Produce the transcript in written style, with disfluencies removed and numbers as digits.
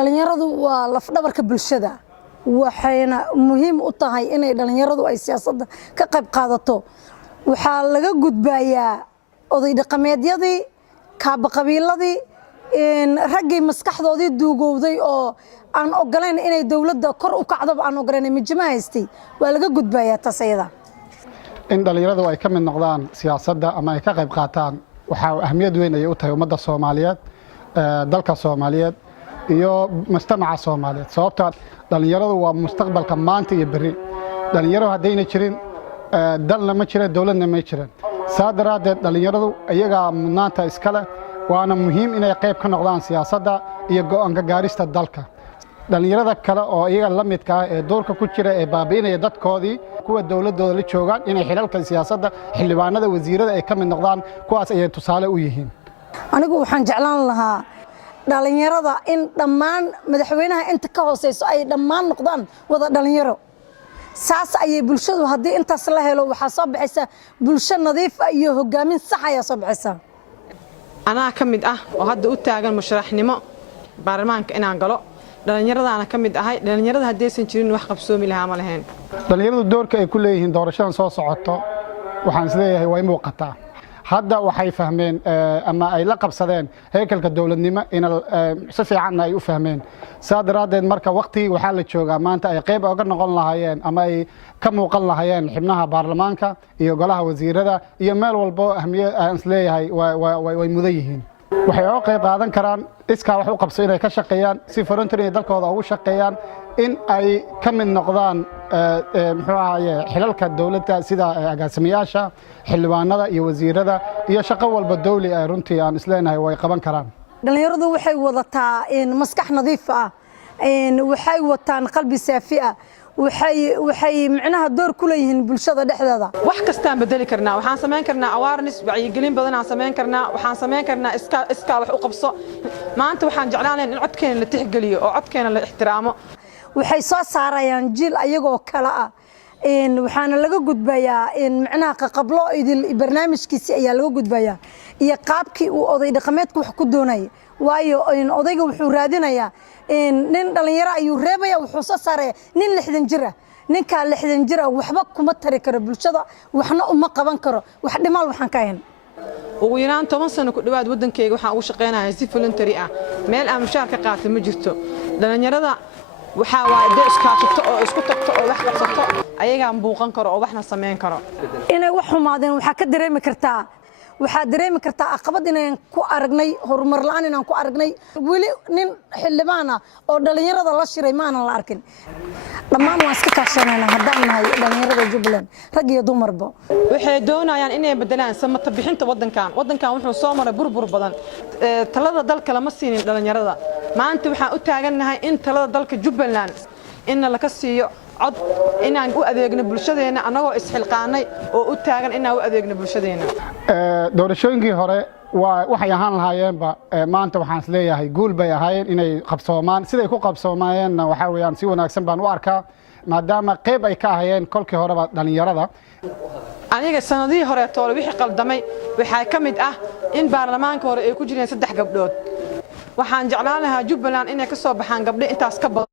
dhalinyaradu waa laf-dhabarka bulshada waxayna muhiim u tahay inay dhalinyaradu ay siyaasadda ka qayb qaadato waxaa laga gudbayaa oday dhaqameedyadii kaaba qabiiladii raggii maskaxdoodii duugowday oo aan ogolayn inay dawladda kor u kacdo aan ogolayn mijma haystay waa laga gudbayaa tasayada in dhalinyaradu ay ka mid noqdaan siyaasadda ama ay ka qayb qaataan waxa ahmiyad weyn ay u tahay ummadda Soomaaliyeed dalka Soomaaliyeed iyo mujtamaca Soomaaliyeed sababtoo dhalinyaradu waa mustaqbalka maanta iyo bari dhalinyaradu hadayna jirin dalna ma jira dawladna ma jiran saadaradeed dhalinyaradu ayaga mudnaanta iskale waana muhiim inay qayb ka noqdaan siyaasadda iyo go'aanka gaarista dalka dhalinyarada kale oo iyaga la midka ah ee doorka ku jira ee baabiinaya dadkoodii kuwa dawladooda la joogaan inay xilalka siyaasadda xildhibaanada wasiirada ay ka mid noqdaan kuwaas ay tusaale u yihiin anigu waxaan jeclaan lahaa dhalinyarada in dhammaan madaxweynaha inta ka hooseyso ay dhammaan noqdaan wada dhalinyaro saas ayay bulshadu haddii intaas la helo waxaa soo baxaysa bulsho nadiif ah iyo hogaamin sax ayaa soo baxaysa anaa ka mid ah oo hadda u taagan musharaxnimo baarlamaanka inaan galo dhalinyaradaana ka mid ahay dhalinyarada haddaysan jirin wax qabsoomi lahaa ma lahayn dhalinyaradu doorka ay ku leeyihiin doorashadan soo socoto waxaan isleeyahay way muuqataa hadda waxay fahmeen ama ay la qabsadeen heerkalka dawladnimo in si fiican ay u fahmeen saadaradeed marka waqti waxa la joogaa maanta ay qayb uga noqon lahaayeen ama ay ka muuqan lahaayeen xubnaha baarlamaanka iyo golaha wasiirada iyo meel walba ahmiyad aan isleeyahay way mudan yihiin waxay oo qayb qaadan karaan iska wax u qabso inay ka shaqeeyaan si voluntary dalkooda ugu shaqeeyaan in ay ka mid noqdaan muxuu ahaye xilalka dawladda sida agaasimayaasha xildhibaanada iyo wasiirada iyo shaqo walba dawli ay runtii aan isleenahay way qaban karaan dhalinyaradu waxay wadataa maskax nadiif ah waxay wataan qalbi saafi ah waxay macnaha door ku leeyihiin bulshada dhexdeeda wax kastaan bedeli karnaa waxaan sameyn karnaa awareness wacyigelin badan aan sameyn karnaa waxaan sameyn karnaa iska wax u qabso maanta waxaan jeclaanayn in codkeena la tixgeliyo oo codkeena la ixtiraamo waxay soo saarayaan jiil ayagoo kala ah waxaana laga gudbayaa macnaha qaqablo idil barnaamijkiisa ayaa laga gudbayaa iyo qaabkii uu oday dhaqameedku wax ku doonay waayo odayga wuxuu raadinayaa nin dhalinyaro ayuu reebaya wuxuu soo saaraya nin 60 jir ah ninka 60 jir ah waxba kuma tari karo bulshada waxna uma qaban karo wax dhimaal waxaan ka ahayn ugu yaraan 10 sano ku dhawaad wadankayga waxaan ugu shaqeynayaa si voluntary ah meel aan mushaar ka qaato ma jirto dhalinyarada waxa waa iskaato oo isku tagto oo wax qabsato ayaga buuqan karo oo waxna sameyn karo inay wax xumaadeen waxa ka dareemi kartaa waxaa dareemi kartaa aqabad inaan ku aragnay horumar la'aan inaan ku aragnay wali nin xildhibaan ah oo dhalinyarada la shiray ma aanan la arkin dhammaan waan iska kaashanaynaa haddaan nahay dhalinyarada Jubbaland rag iyo dumarba waxay doonayaan inay bedelaan samata bixinta wadankan wuxuu soo maray burbur badan talada dalka lama siinin dhalinyarada maanta waxaan u taaganahay in talada dalka Jubbaland in la ka siiyo cod inaan u adeegno bulshadeena anagoo isxilqaanay oo u taagan inaan u adeegno bulshadeena doorashooyinkii hore waxay ahaan lahaayeenba maanta waxaan isleeyahay guul bay ahaayeen inay qabsoomaan siday ku qabsoomayeenna waxa weeyaan si wanaagsan baan u arkaa maadaama qayb ay ka ahayeen kolkii horeba dhalinyarada aniga sanadihii hore toole wixii qaldamay waxaa ka mid ah in baarlamaanka hore ay ku jireen 3 gabdhood waxaan jeclaan lahaa Jubbaland inay ka soo baxaan gabdho intaas ka badan